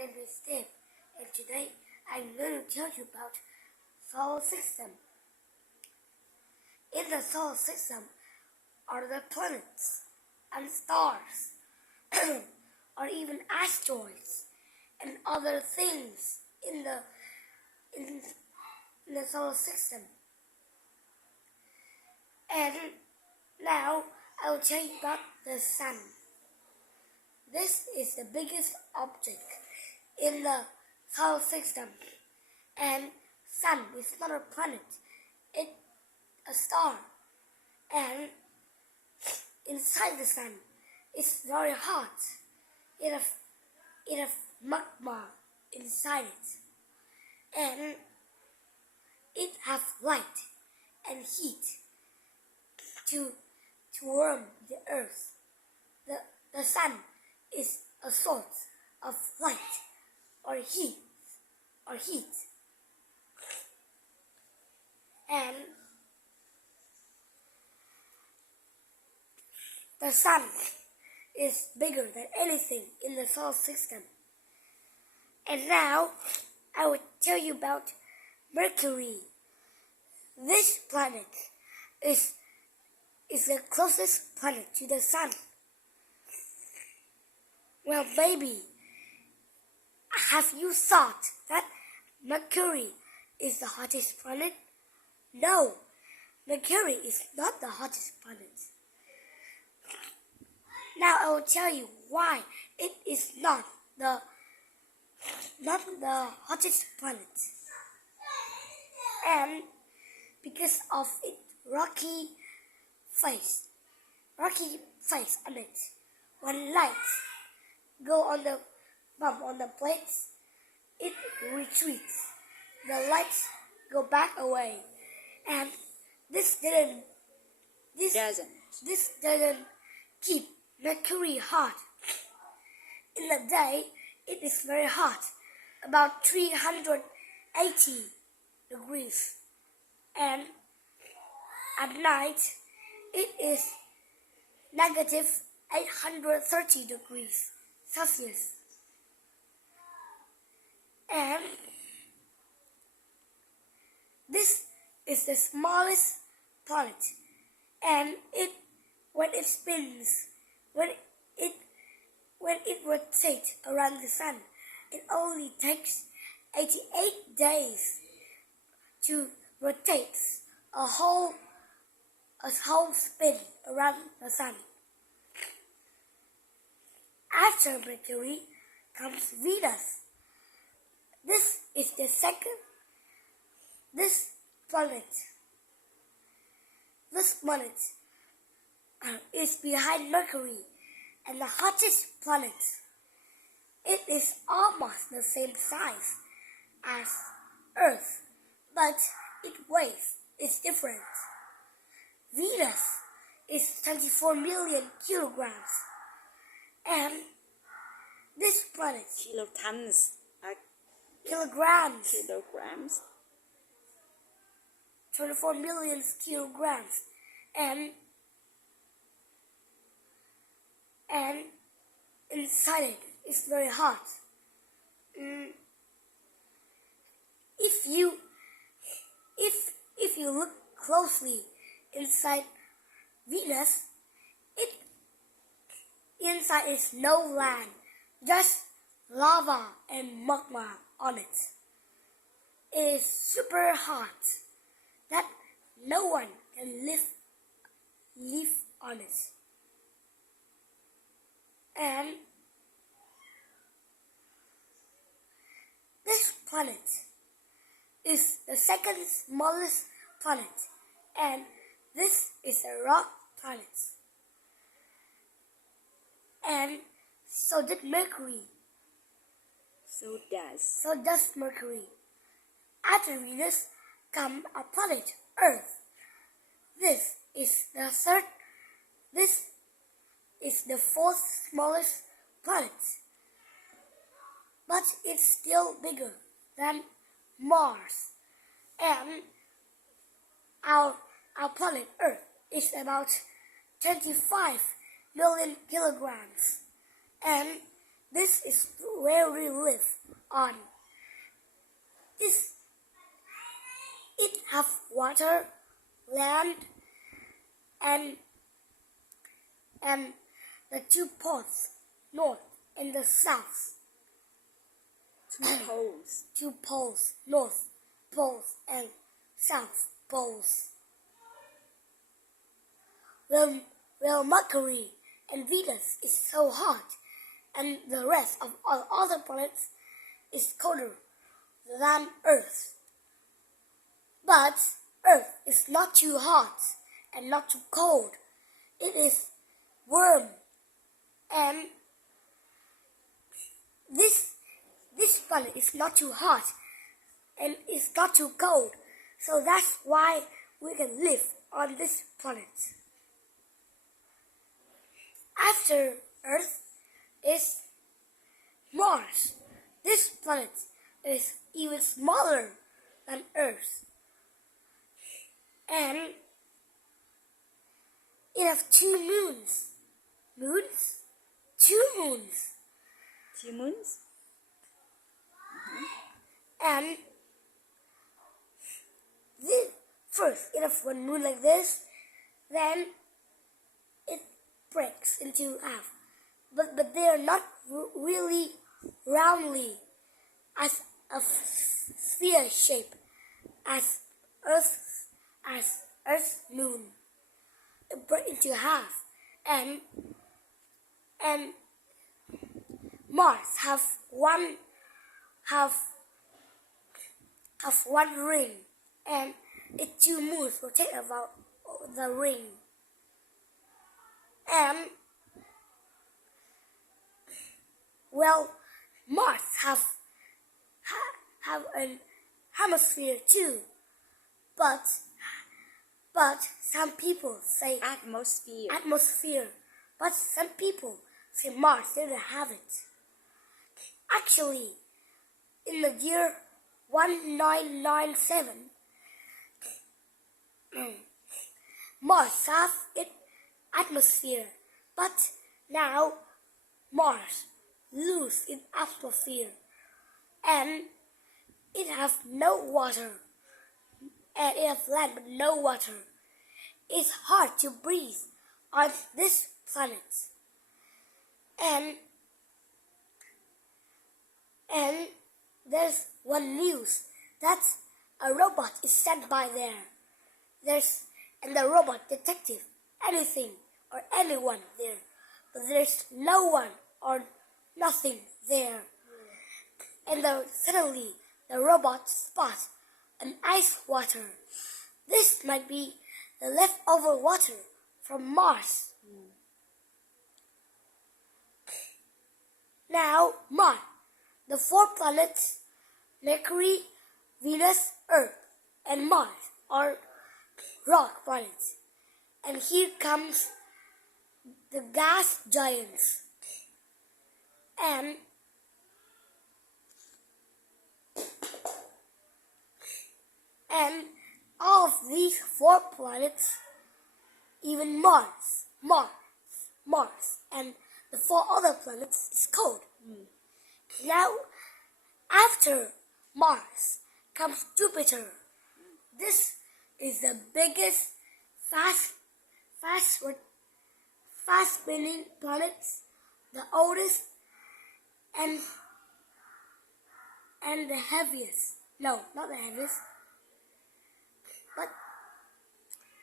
name is Steve, and today I'm going to tell you about solar system. In the solar system are the planets and stars, or even asteroids and other things in the solar system. And now I will tell you about the sun. This is the biggest object in the solar system, and sun is not a planet, it's a star, and inside the sun it's very hot. It has magma inside it, and it has light and heat to warm the earth. The sun is a source of light or heat, and the sun is bigger than anything in the solar system. And now I will tell you about Mercury. This planet is the closest planet to the sun. Well, baby, have you thought that Mercury is the hottest planet? No, Mercury is not the hottest planet. Now I will tell you why it is not the hottest planet. And because of its rocky face on it. When lights go on the bump on the plates, it retreats. The lights go back away, and this doesn't keep Mercury hot. In the day, it is very hot, about 380 degrees, and at night it is negative 830 degrees Celsius. And this is the smallest planet, and when it rotates around the sun, it only takes 88 days to rotate a whole spin around the sun. After Mercury comes Venus. This planet is behind Mercury and the hottest planet. It is almost the same size as Earth, but its weight is different. Venus is 24 million kilograms, and this planet kilograms 24 million kilograms, and inside it is very hot. If you look closely inside Venus, inside is no land, just lava and magma on it. It is super hot that no one can live on it. And this planet is the second smallest planet, and this is a rock planet. And so did Mercury. So does Mercury. After Venus comes our planet Earth. This is the fourth smallest planet, but it's still bigger than Mars. And our planet Earth is about 25 million kilograms, and This is where we live on. It have water, land, and the two poles, north and the south. Two poles. Two poles, north poles and south poles. Well, Mercury and Venus is so hot, and the rest of all other planets is colder than Earth. But Earth is not too hot and not too cold. It is warm, and this planet is not too hot and it's not too cold. So that's why we can live on this planet. After Earth is Mars. This planet is even smaller than Earth. And it has 2 moons. Moons? 2 moons. 2 moons? And first it has 1 moon like this, then it breaks into half. But they are not really roundly as a sphere shape as Earth's moon. It breaks into half, and Mars have one ring, and its 2 moons rotate about the ring. And well, Mars have an hemisphere too, but some people say atmosphere, but some people say Mars didn't have it. Actually, in the year 1997, Mars have its atmosphere, but now Mars lose its atmosphere, and it has no water, and it has land but no water. It's hard to breathe on this planet, and there's one news that a robot is sent by there. And the robot detective anything or anyone there, but there's no one or nothing there. And suddenly the robot spots an ice water. This might be the leftover water from Mars. Now Mars, the 4 planets, Mercury, Venus, Earth, and Mars are rock planets. And here comes the gas giants. And all of these 4 planets, even Mars, and the 4 other planets is cold. Now, after Mars comes Jupiter. This is the biggest fast spinning planet, the oldest and the heaviest. No, not the heaviest, but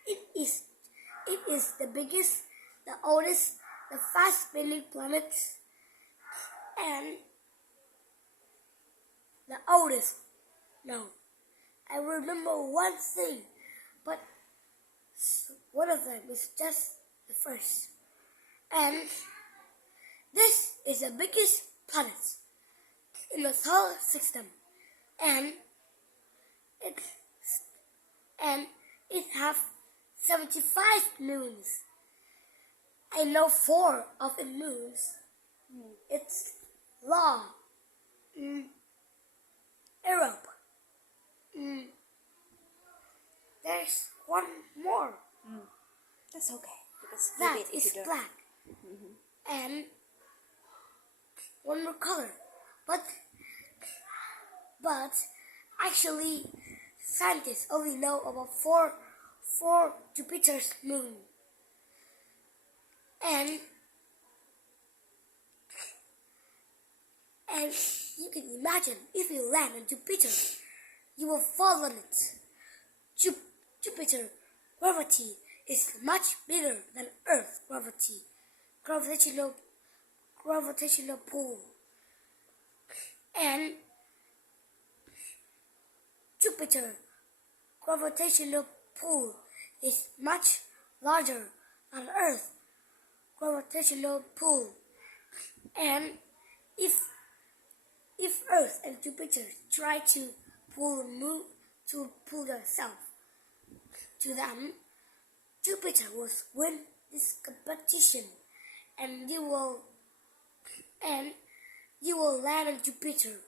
it is the biggest, the oldest, the fast spinning planet, and the oldest. No, I remember one thing, but one of them is just the first. And this is the biggest planet in the solar system, and it have 75 moons. I know 4 of the moons. It's Law, Europe. There's one more. That's okay. Because that is black. And one more color. But actually, scientists only know about four Jupiter's moon. And you can imagine if you land on Jupiter, you will fall on it. Jupiter gravity is much bigger than Earth gravity. Gravitational pull. And Jupiter gravitational pull is much larger than Earth gravitational pull. And if Earth and Jupiter try to pull themselves to them, Jupiter will win this competition, and you will land on Jupiter.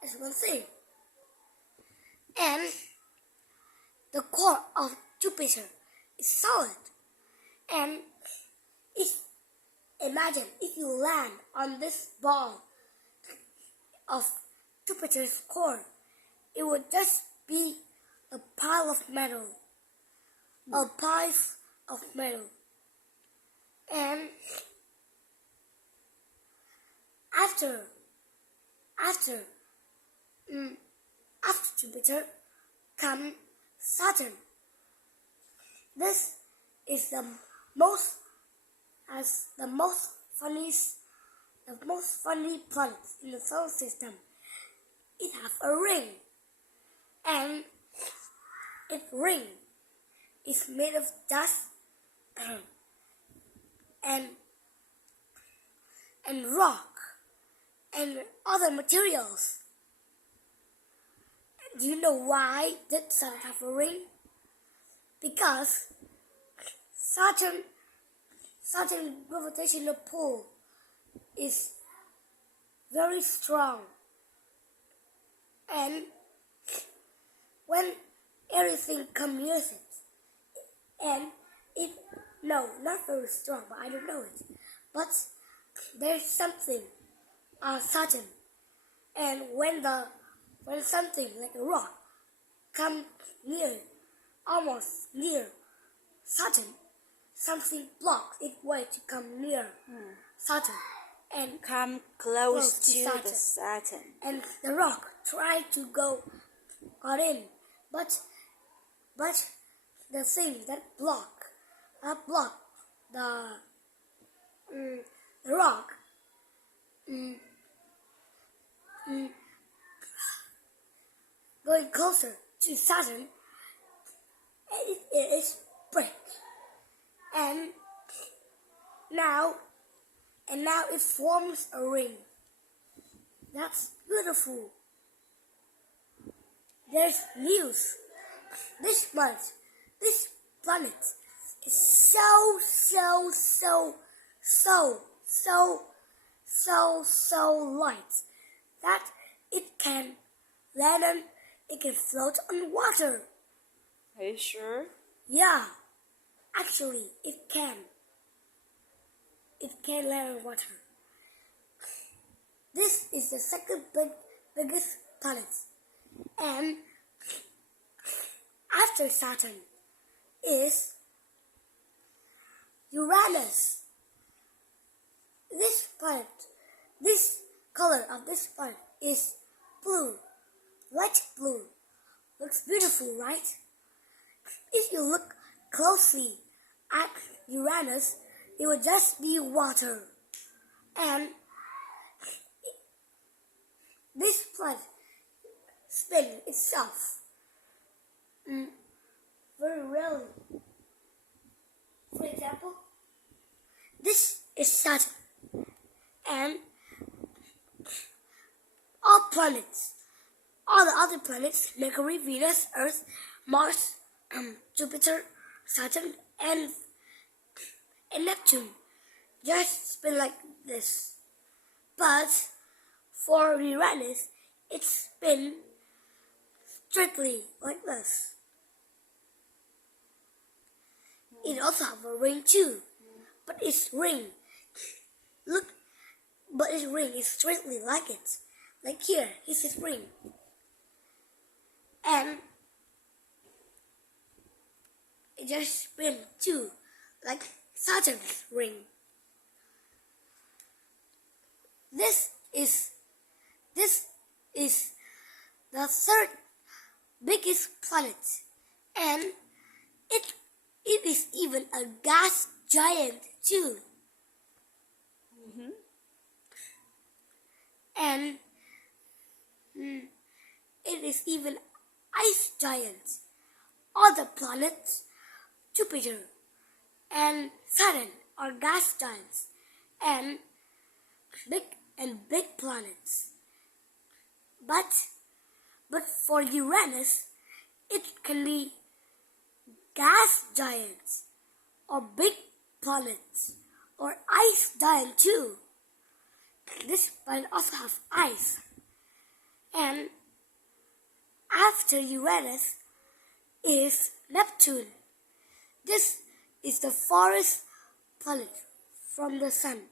That's one thing. And the core of Jupiter is solid. And imagine if you land on this ball of Jupiter's core, it would just be a pile of metal. A pile of metal. And after Jupiter comes Saturn. This is the most funny planet in the solar system. It has a ring, and its ring is made of dust and rock and other materials. Do you know why did Sun have a ring? Because Saturn gravitational pull is very strong, and when everything comes near it, and not very strong, but I don't know it, but there's something on Saturn, and when something like a rock comes almost near Saturn, something blocks its way to come near Saturn and come close to Saturn. the Saturn. And the rock tried to got in, but the thing that blocked the rock going closer to Saturn, it is break. And now it forms a ring. That's beautiful. There's news. This planet is so light that it can land on, it can float on water. Are you sure? Yeah, actually it can. It can land on water. This is the second biggest planet, and after Saturn is Uranus. This color of this planet is blue, light blue. Looks beautiful, right? If you look closely at Uranus, it will just be water. And this planet spins itself very rarely. For example, this is Saturn, and all the other planets, Mercury, Venus, Earth, Mars, Jupiter, Saturn, and Neptune, just spin like this. But for Uranus, it spins strictly like this. It also has a ring too, but its ring, look, but his ring is strictly like it. Like here, here's his ring. And it just spin too, like Saturn's ring. This is the third biggest planet, and it is even a gas giant too. And it is even ice giant. Other planets, Jupiter and Saturn, are gas giants and big planets. But for Uranus, it can be gas giants or big planets or ice giant too. This planet also has ice. And after Uranus is Neptune. This is the farthest planet from the Sun.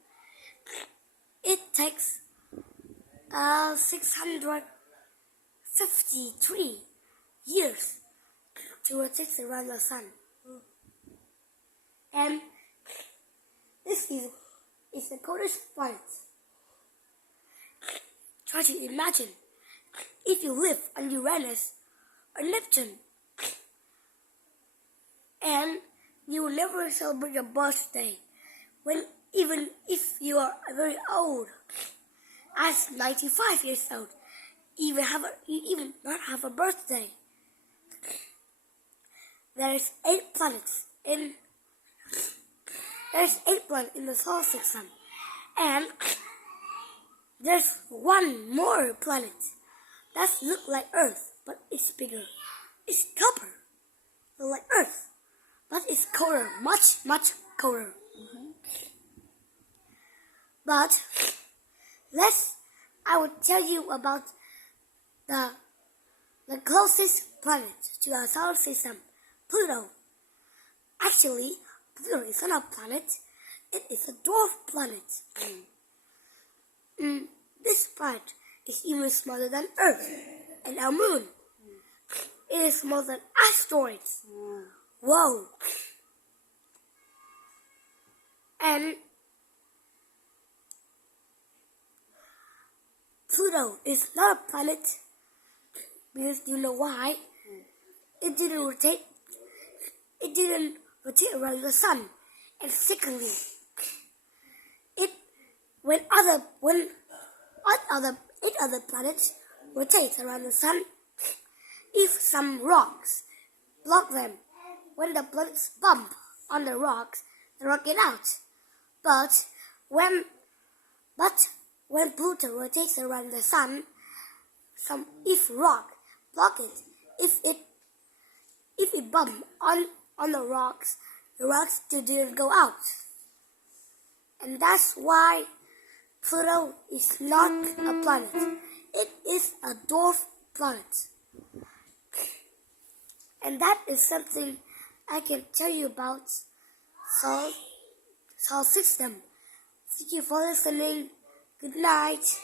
It takes 653 years to rotate around the Sun. And this is the coldest planet. Try to imagine if you live on Uranus or Neptune and you will never celebrate your birthday, even if you are very old, as 95 years old, you even not have a birthday. There's 8 planets in the solar system, and there's one more planet that looks like Earth, but it's bigger. It's copper, like Earth, but it's colder, much colder. But I will tell you about the closest planet to our solar system, Pluto. Actually, Pluto is not a planet. It is a dwarf planet. This planet is even smaller than Earth and our moon. It is smaller than asteroids. Whoa! And Pluto is not a planet because you know why? It didn't rotate around the Sun. And secondly, when 8 other planets rotate around the Sun, if some rocks block them, when the planets bump on the rocks, the rock get out. But when Pluto rotates around the Sun, if rock block it, if it bump on the rocks still didn't go out. And that's why Pluto is not a planet. It is a dwarf planet. And that is something I can tell you about solar system. Thank you for listening. Good night.